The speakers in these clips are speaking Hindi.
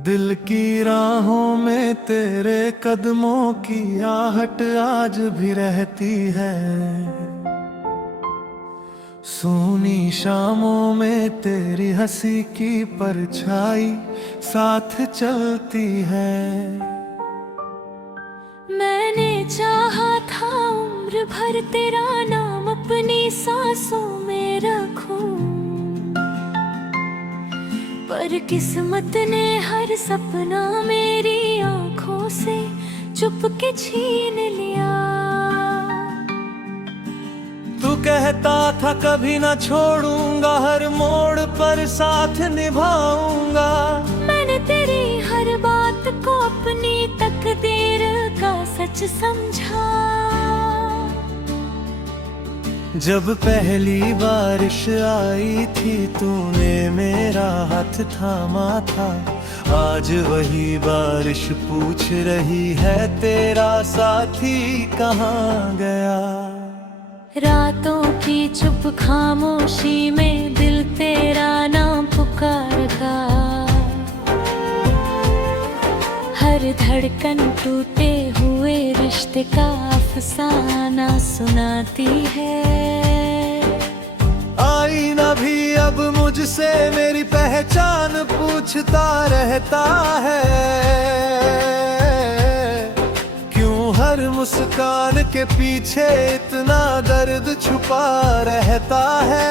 दिल की राहों में तेरे कदमों की आहट आज भी रहती है। सूनी शामों में तेरी हंसी की परछाई साथ चलती है। मैंने चाहा था उम्र भर तेरा नाम अपनी सांसों में रखूं, पर किस्मत ने हर सपना मेरी आंखों से चुपके छीन लिया। तू कहता था कभी ना छोड़ूंगा, हर मोड़ पर साथ निभाऊंगा। मैंने तेरी हर बात को अपनी तकदीर का सच समझा। जब पहली बारिश आई थी तूने मेरा हाथ थामा था, आज वही बारिश पूछ रही है तेरा साथी कहाँ गया। रातों की चुप खामोशी में दिल तेरा नाम पुकारता, हर धड़कन टूटे हुए रिश्ते का अफसाना सुनाती है। आईना भी अब मुझसे मेरी पहचान पूछता रहता है। क्यों हर मुस्कान के पीछे इतना दर्द छुपा रहता है।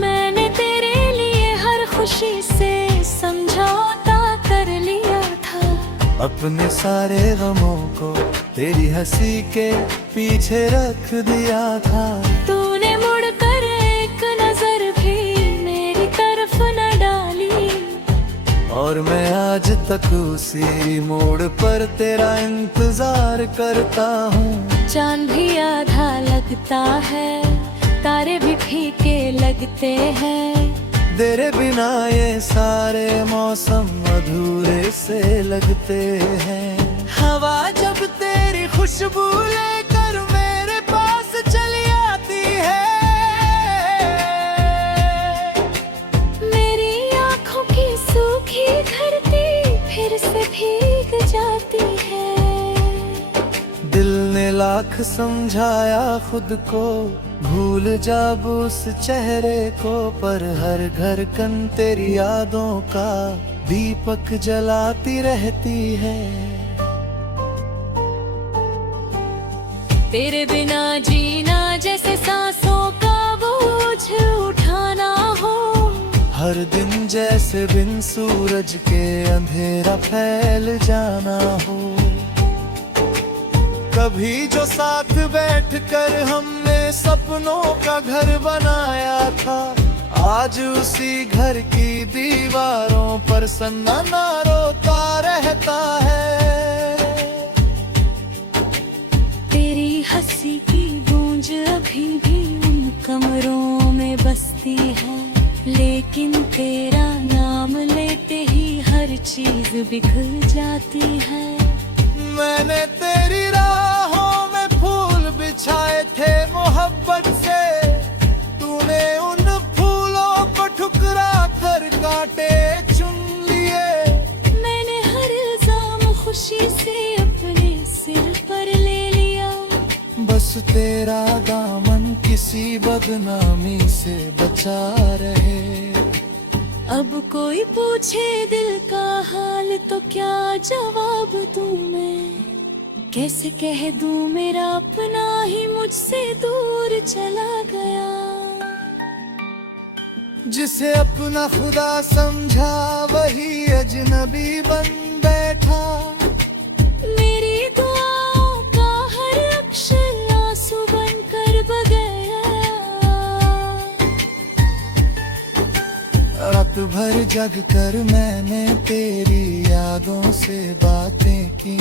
मैंने तेरे लिए हर खुशी से समझौता कर लिया था, अपने सारे गमों को तेरी हंसी के पीछे रख दिया था। तूने मुड़कर एक नजर भी मेरी तरफ न डाली, और मैं आज तक उसी मोड़ पर तेरा इंतजार करता हूँ। चांद भी आधा लगता है, तारे भी फीके लगते हैं। तेरे बिना ये सारे मौसम अधूरे से लगते हैं। हवा जब तेरी खुशबू लेकर मेरे पास चली आती है, मेरी आँखों की सूखी धरती फिर से भीग जाती है। दिल ने लाख समझाया खुद को, भूल जब उस चेहरे को, पर हर घर कन तेरी यादों का दीपक जलाती रहती है। तेरे बिना जीना जैसे सांसों का बोझ उठाना हो, हर दिन जैसे बिन सूरज के अंधेरा फैल जाना हो। कभी जो साथ बैठकर हमने सपनों का घर बनाया था, आज उसी घर की दीवारों पर सन्नाटा रोता रहता है। तेरी हंसी की गूंज अभी भी उन कमरों में बसती है, लेकिन तेरा नाम लेते ही हर चीज बिखर जाती है। मैंने तेरी राहों में फूल बिछाए थे मोहब्बत से, तूने उन फूलों को ठुकरा कर कांटे चुन लिए। मैंने हर इल्जाम खुशी से अपने सिर पर ले लिया, बस तेरा दामन किसी बदनामी से बचा रहे। अब कोई पूछे दिल का हाल तो क्या जवाब दूं मैं, कैसे कह दूं मेरा अपना ही मुझसे दूर चला गया। जिसे अपना खुदा समझा वही अजनबी बन बैठा। मेरी दुआओं का हर अक्षर आंसू बनकर बह गया। रात भर जग कर मैंने तेरी यादों से बातें की,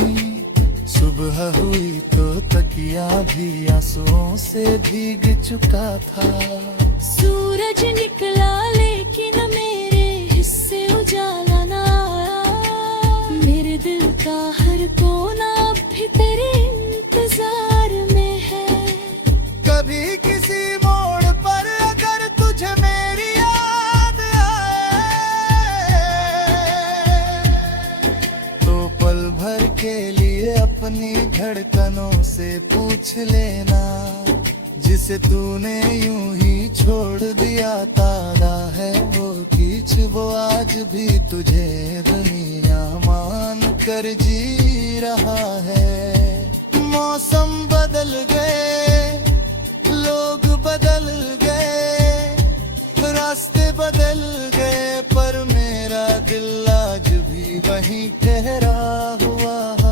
सुबह हुई तो तकिया भी आंसुओं से भीग चुका था। सूरज निकला लेकिन मेरे हिस्से उजाला ना आया, मेरे दिल का हर कोना अब भी तेरे इंतजार में है। कभी किसी मोड़ पर अगर तुझे मेरी याद आए, अपनी धड़कनों से पूछ लेना, जिसे तूने यूं ही छोड़ दिया तारा है वो कीच, वो आज भी तुझे दुनिया मान कर जी रहा है। मौसम बदल गए, लोग बदल गए, रास्ते बदल गए, पर मेरा दिल आज भी वहीं ठहरा हुआ है।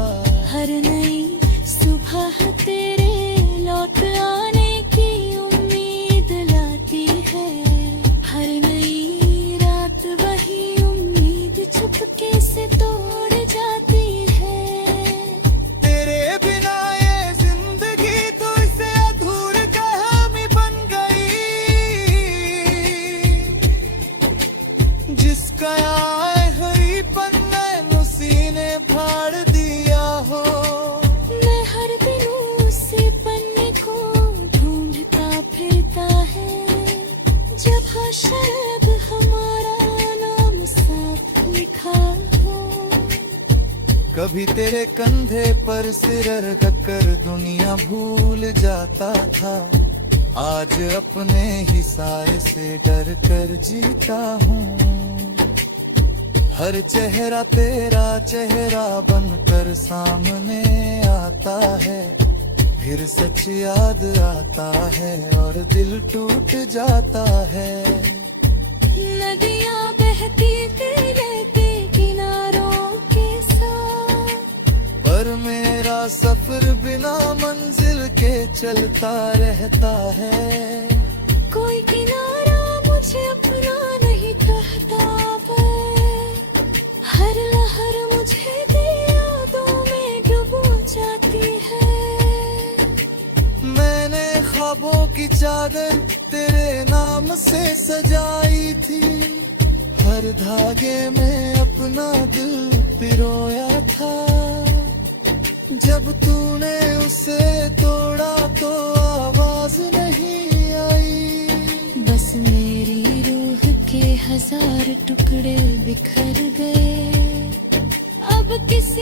हर नई सुबह तेरे लौट आने की उम्मीद लाती है, हर नई रात वही उम्मीद चुपके से तोड़ जाती है। तेरे बिना ये जिंदगी तो इसे अधूरी कहानी बन गई, जिसका आखिरी पन्ना उसी ने फाड़ दिया हो। मैं हर दिन उसी पन्ने को ढूंढता फिरता है, जब शायद हमारा नाम साथ लिखा हो। कभी तेरे कंधे पर सिर रख कर दुनिया भूल जाता था, आज अपने ही साए से डर कर जीता हूँ। हर चेहरा तेरा चेहरा बनकर सामने आता है, फिर सच याद आता है और दिल टूट जाता है। नदियाँ बहती रहती किनारों के साथ, पर मेरा सफर बिना मंजिल के चलता रहता है। कोई किनारा मुझे अपना नहीं कहता, हर लहर मुझे यादों में डुबो जाती है। मैंने ख्वाबों की चादर तेरे नाम से सजाई थी, हर धागे में अपना दिल पिरोया था। जब तूने उसे तोड़ा तो आवाज नहीं आई, बस मेरी रूह के हजार टुकड़े बिखर गए। अब किसी